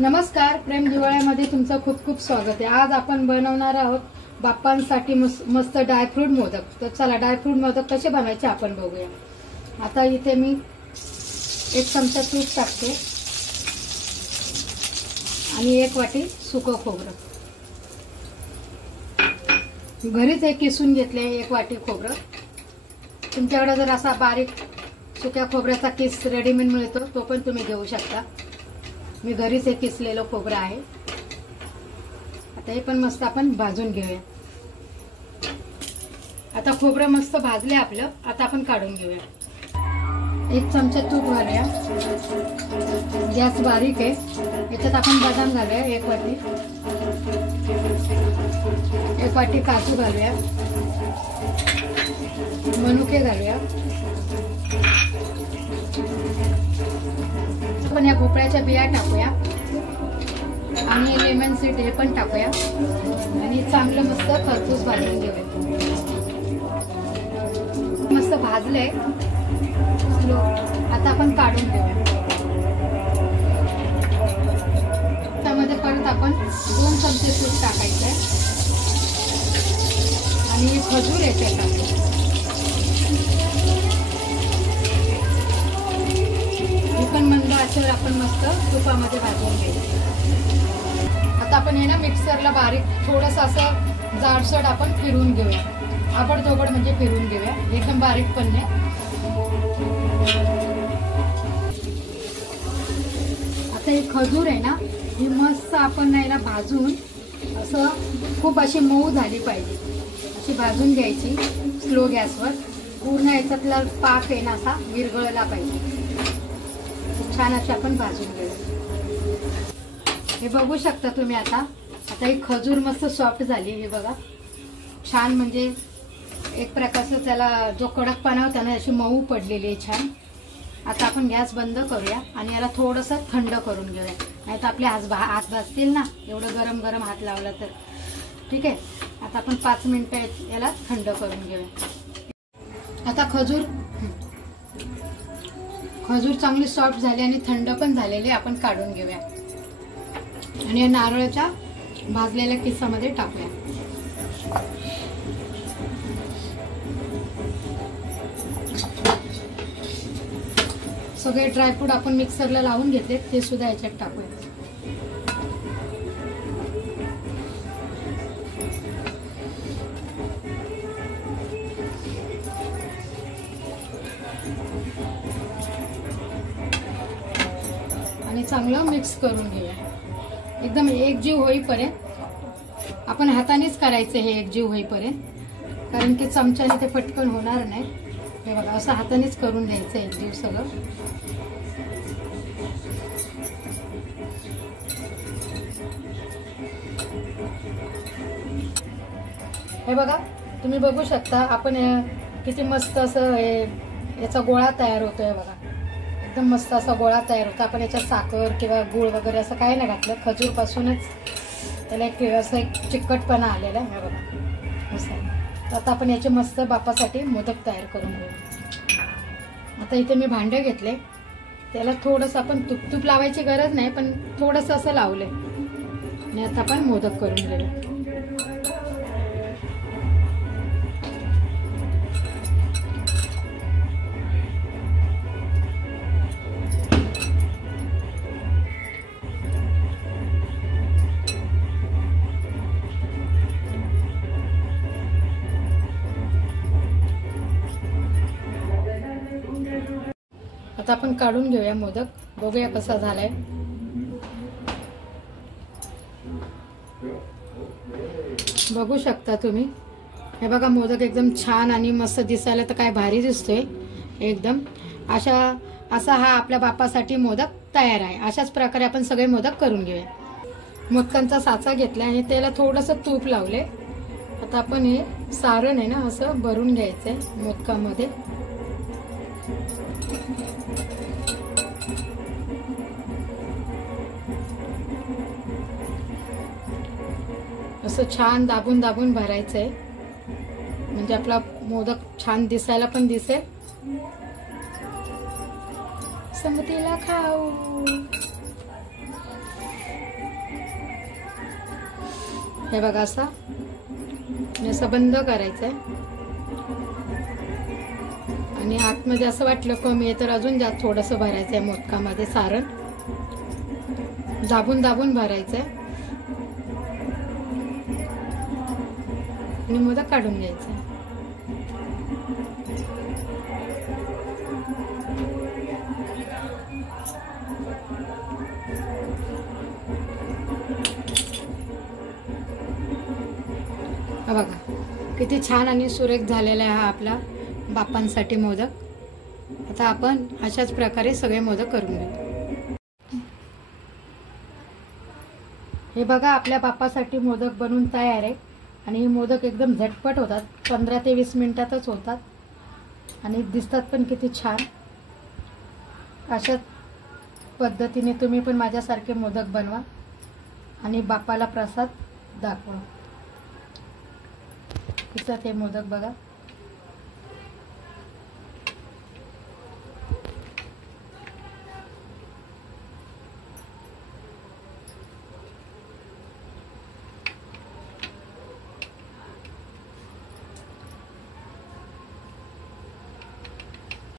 नमस्कार, प्रेम दिवाळ्यामध्ये तुमचं खूप खूप स्वागत आहे। आज आपण बनवणार आहोत बाप्पांसाठी मस्त ड्रायफ्रूट मोदक। तर चला ड्रायफ्रूट मोदक कसे बनवायचे आपण बघूया। आता इथे मी 1 चमचा तूप टाकते आणि 1 वाटी सुकं खोबरं। घरीच हे किसून घेतले 1 वाटी खोबरं। तुमच्याकडे जर असा बारीक सुक्या खोबऱ्याचा किस रेडीमेड मिळतो तो पण तुम्ही घेऊ शकता। मी घरीच हे किसलेलं खोबरं आहे। आता हे पण मस्त आपण भाजून घेऊया। आता खोबरं मस्त भाजले आपलं, आता आपण काढून घेऊया। 1 चमचा तूप घालूया। गॅस बारीक आहे। याच्यात आपण बदाम घालूया 1 वाटी। 1 वाटी काजू घालूया। मनुके घालूया। आपण या भोपळ्याच्या बिया टाकूया आणि लेमन सीड हे पण टाकूया आणि चांगलं मस्त खरपूस भाजून घेऊया। मस्त भाजलंय। आता आपण काढून घेऊया। त्यामध्ये परत आपण 2 चमचे तूप टाकायचंय आणि खजूर याच्यात टाकायचं। पण मंद आचेवर आपण मस्त तुपामध्ये भाजून घेऊ। आता आपण हे ना मिक्सरला बारीक थोडंसं असं जाडसर आपण फिरवून घेऊया। आबडधोबड म्हणजे फिरवून घेऊया, एकदम बारीक पण नाही। आता हे खजूर आहे ना, ही मस्त आपण नाही ना भाजून असं खूप अशी मऊ झाली पाहिजे, अशी भाजून घ्यायची स्लो गॅसवर। पूर्ण याच्यातला पाक आहे ना असा विरघळला पाहिजे। छान अशी आपण भाजून घेऊया। हे बघू शकता तुम्ही। आता ही खजूर मस्त सॉफ्ट झाली। हे बघा छान, म्हणजे एक प्रकारचं त्याला जो कडकपणा होता ना अशी मऊ पडलेली आहे छान। आता आपण गॅस बंद करूया आणि याला थोडंसं थंड करून घेऊया, नाही तर आपले हात भाजतील ना, एवढं गरम गरम हात लावला तर। ठीक आहे, आता आपण 5 मिनिटं याला थंड करून घेऊया। आता खजूर चांगली सॉफ्ट झाली आणि थंड पण झालेली, आपण काढून घेऊया आणि या नारळाच्या भाजलेल्या किसामध्ये टाकूया। सगळे ड्रायफ्रूट आपण मिक्सरला लावून घेतले ते सुद्धा याच्यात टाकूया। आणि चांगलं मिक्स करून घेऊया एकदम एकजीव होईपर्यंत। आपण हातानेच करायचं हे एकजीव होईपर्यंत, कारण की चमच्याने ते पटकन होणार नाही। हे बघा असं हातानेच करून घ्यायचं एकजीव सगळं। हे बघा तुम्ही बघू शकता आपण किती मस्त असं याचा गोळा तयार होतोय बघा। एकदम मस्त असा गोळा तयार होता। आपण याच्यात साखर किंवा गूळ वगैरे असं काही नाही घातलं, खजूर पासूनच त्याला एक चिकटपणा आलेला आहे बघा असं। आता आपण याचे मस्त बाप्पासाठी मोदक तयार करून घेऊ। आता इथे मी भांडे घेतले, त्याला थोडंसं आपण तूप लावायची गरज नाही, पण थोडंसं असं लावले आणि आता आपण मोदक करून घेऊ। आता आपण काढून घेऊया मोदक, बघूया कसा झालाय। बघू शकता तुम्ही। हे बघा मोदक एकदम छान आणि मस्त दिसायला तर काय भारी दिसतोय एकदम। असा हा आपल्या बाप्पासाठी मोदक तयार आहे। अशाच प्रकारे आपण सगळे मोदक करून घेऊया। मोदकांचा साचा घेतला आणि त्याला थोडंसं तूप लावले। आता आपण हे सारण आहे ना असं भरून घ्यायचंय मोदकामध्ये। असं छान दाबून दाबून भरायचंय, म्हणजे आपला मोदक छान दिसायला पण दिसेल। समतीला खाऊ। हे बघा असं बंद करायचं आहे आणि आतमध्ये असं वाटलं कमी आहे तर अजून जास्त थोडंसं भरायचं आहे मोदकामध्ये सारण. दाबून दाबून भरायचं आहे आणि मोदक काढून घ्यायचं. बघा किती छान आणि सुरेख झालेला आहे हा आपला बाप्पांसाठी मोदक. आता आपण अशाच प्रकारे सगळे मोदक करून घेऊ. हे बघा आपल्या बाप्पासाठी मोदक बनवून तयार आहे आणि हे मोदक एकदम झटपट होतात. 15 ते 20 मिनिटातच होतात आणि दिसतात पण किती छान. अशाच पद्धतीने तुम्ही पण माझ्यासारखे मोदक बनवा आणि बाप्पाला प्रसाद दाखवा. किती ते मोदक बघा.